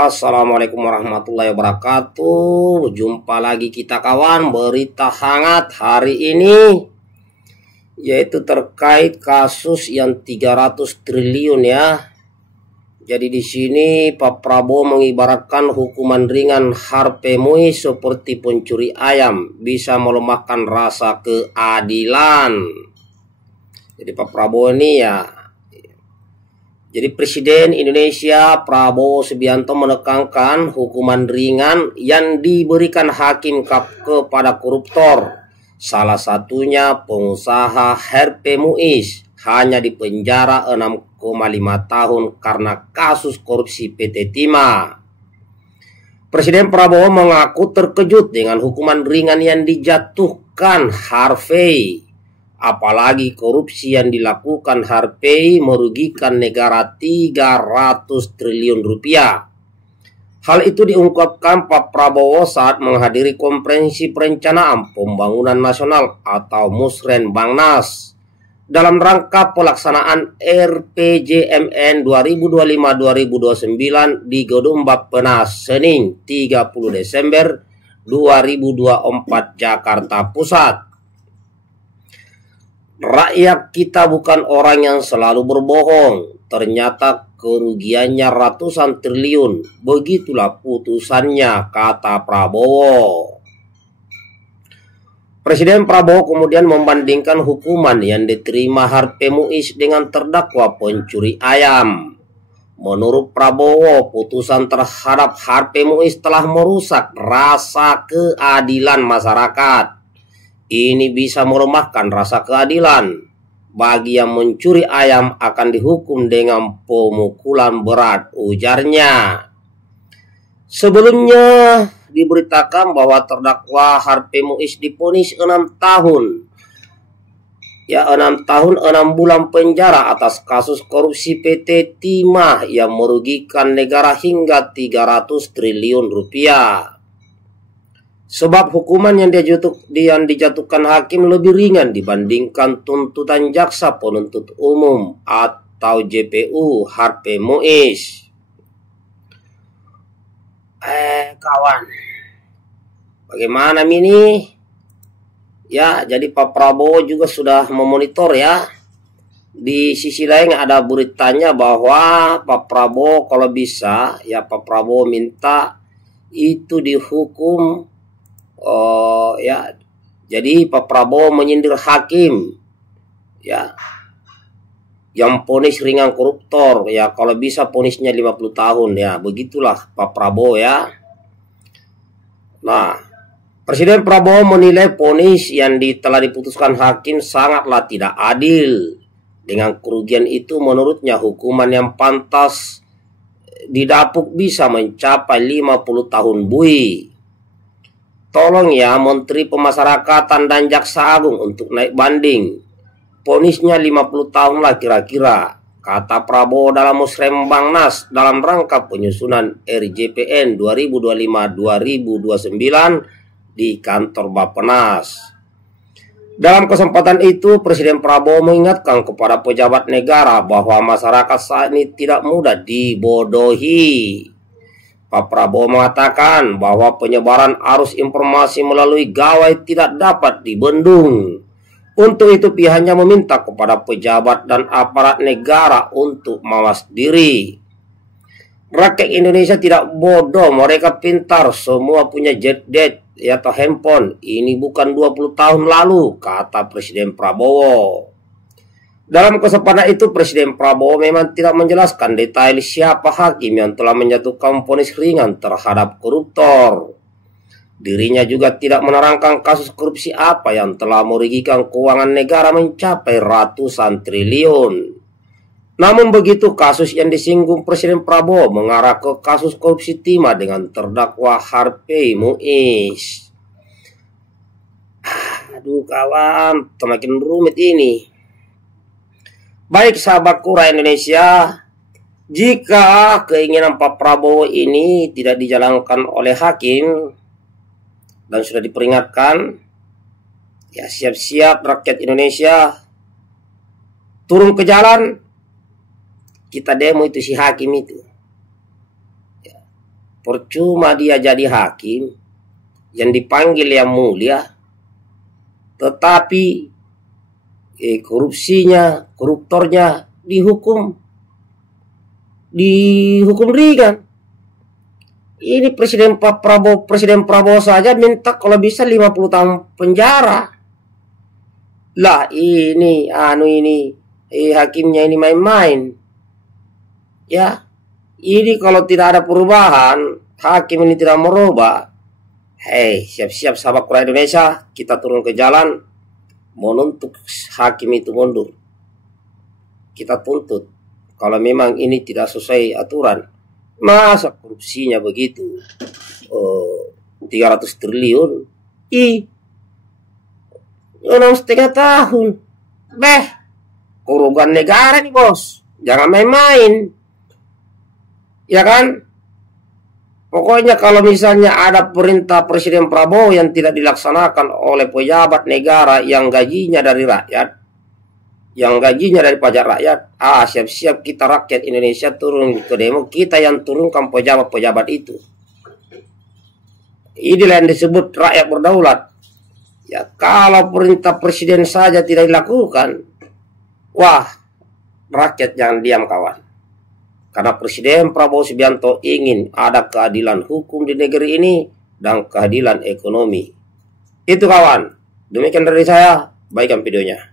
Assalamualaikum warahmatullahi wabarakatuh. Jumpa lagi kita kawan, berita hangat hari ini yaitu terkait kasus yang 300 triliun ya. Jadi di sini Pak Prabowo mengibaratkan hukuman ringan Harvey Muiz seperti pencuri ayam, bisa melemahkan rasa keadilan. Jadi Pak Prabowo ini ya, jadi Presiden Indonesia Prabowo Subianto menekankan hukuman ringan yang diberikan hakim kepada koruptor. Salah satunya pengusaha Harvey Muiz hanya dipenjara 6,5 tahun karena kasus korupsi PT Timah. Presiden Prabowo mengaku terkejut dengan hukuman ringan yang dijatuhkan Harvey. Apalagi korupsi yang dilakukan Harvey merugikan negara 300 triliun rupiah. Hal itu diungkapkan Pak Prabowo saat menghadiri Konferensi Perencanaan Pembangunan Nasional atau Musrenbangnas dalam rangka pelaksanaan RPJMN 2025-2029 di Gedung Bappenas Senin 30 Desember 2024 Jakarta Pusat. Rakyat kita bukan orang yang selalu berbohong. Ternyata kerugiannya ratusan triliun. Begitulah putusannya, kata Prabowo. Presiden Prabowo kemudian membandingkan hukuman yang diterima Harvey Muiz dengan terdakwa pencuri ayam. Menurut Prabowo, putusan terhadap Harvey Muiz telah merusak rasa keadilan masyarakat. Ini bisa melemahkan rasa keadilan. Bagi yang mencuri ayam akan dihukum dengan pemukulan berat, ujarnya. Sebelumnya diberitakan bahwa terdakwa Harvey Muiz divonis 6 tahun. 6 tahun 6 bulan penjara atas kasus korupsi PT Timah yang merugikan negara hingga 300 triliun rupiah. Sebab hukuman yang dijatuhkan hakim lebih ringan dibandingkan tuntutan jaksa penuntut umum atau JPU Harvey Muiz. Kawan, bagaimana ini? Ya, jadi Pak Prabowo juga sudah memonitor ya. Di sisi lain ada beritanya bahwa Pak Prabowo kalau bisa ya Pak Prabowo minta itu dihukum. Jadi Pak Prabowo menyindir hakim ya yang vonis ringan koruptor ya, kalau bisa vonisnya 50 tahun ya, begitulah Pak Prabowo ya. Nah, Presiden Prabowo menilai vonis yang telah diputuskan hakim sangatlah tidak adil. Dengan kerugian itu menurutnya hukuman yang pantas didapuk bisa mencapai 50 tahun bui. Tolong ya Menteri Pemasyarakatan dan Jaksa Agung untuk naik banding. Vonisnya 50 tahun lah kira-kira, kata Prabowo dalam Musrenbangnas dalam rangka penyusunan RJPN 2025-2029 di kantor Bappenas. Dalam kesempatan itu, Presiden Prabowo mengingatkan kepada pejabat negara bahwa masyarakat saat ini tidak mudah dibodohi. Pak Prabowo mengatakan bahwa penyebaran arus informasi melalui gawai tidak dapat dibendung. Untuk itu pihaknya meminta kepada pejabat dan aparat negara untuk mawas diri. Rakyat Indonesia tidak bodoh, mereka pintar, semua punya jet atau handphone. Ini bukan 20 tahun lalu, kata Presiden Prabowo. Dalam kesempatan itu Presiden Prabowo memang tidak menjelaskan detail siapa hakim yang telah menjatuhkan vonis ringan terhadap koruptor. Dirinya juga tidak menerangkan kasus korupsi apa yang telah merugikan keuangan negara mencapai ratusan triliun. Namun begitu kasus yang disinggung Presiden Prabowo mengarah ke kasus korupsi Timah dengan terdakwa Harvey Muiz. Aduh kawan, semakin rumit ini. Baik sahabatku rakyat Indonesia, jika keinginan Pak Prabowo ini tidak dijalankan oleh hakim dan sudah diperingatkan, ya siap-siap rakyat Indonesia turun ke jalan, kita demo itu si hakim itu. Ya. percuma dia jadi hakim yang dipanggil yang mulia, tetapi korupsinya, koruptornya dihukum ringan. Ini Presiden Prabowo saja minta kalau bisa 50 tahun penjara. Lah ini hakimnya ini main-main. Ya. Ini kalau tidak ada perubahan, hakim ini tidak merubah. Hei, siap-siap sahabat rakyat Indonesia, kita turun ke jalan menuntut hakim itu mundur. Kita tuntut kalau memang ini tidak sesuai aturan. Masa korupsinya begitu? 300 triliun. 6,5 tahun. Kerugian negara nih bos. Jangan main-main. Ya kan? Pokoknya kalau misalnya ada perintah Presiden Prabowo yang tidak dilaksanakan oleh pejabat negara yang gajinya dari rakyat, yang gajinya dari pajak rakyat, siap-siap kita rakyat Indonesia turun ke demo, kita yang turunkan pejabat-pejabat itu. Inilah yang disebut rakyat berdaulat. Ya, kalau perintah presiden saja tidak dilakukan, wah, rakyat jangan diam kawan. Karena Presiden Prabowo Subianto ingin ada keadilan hukum di negeri ini dan keadilan ekonomi. Itu kawan. Demikian dari saya. Baikkan videonya.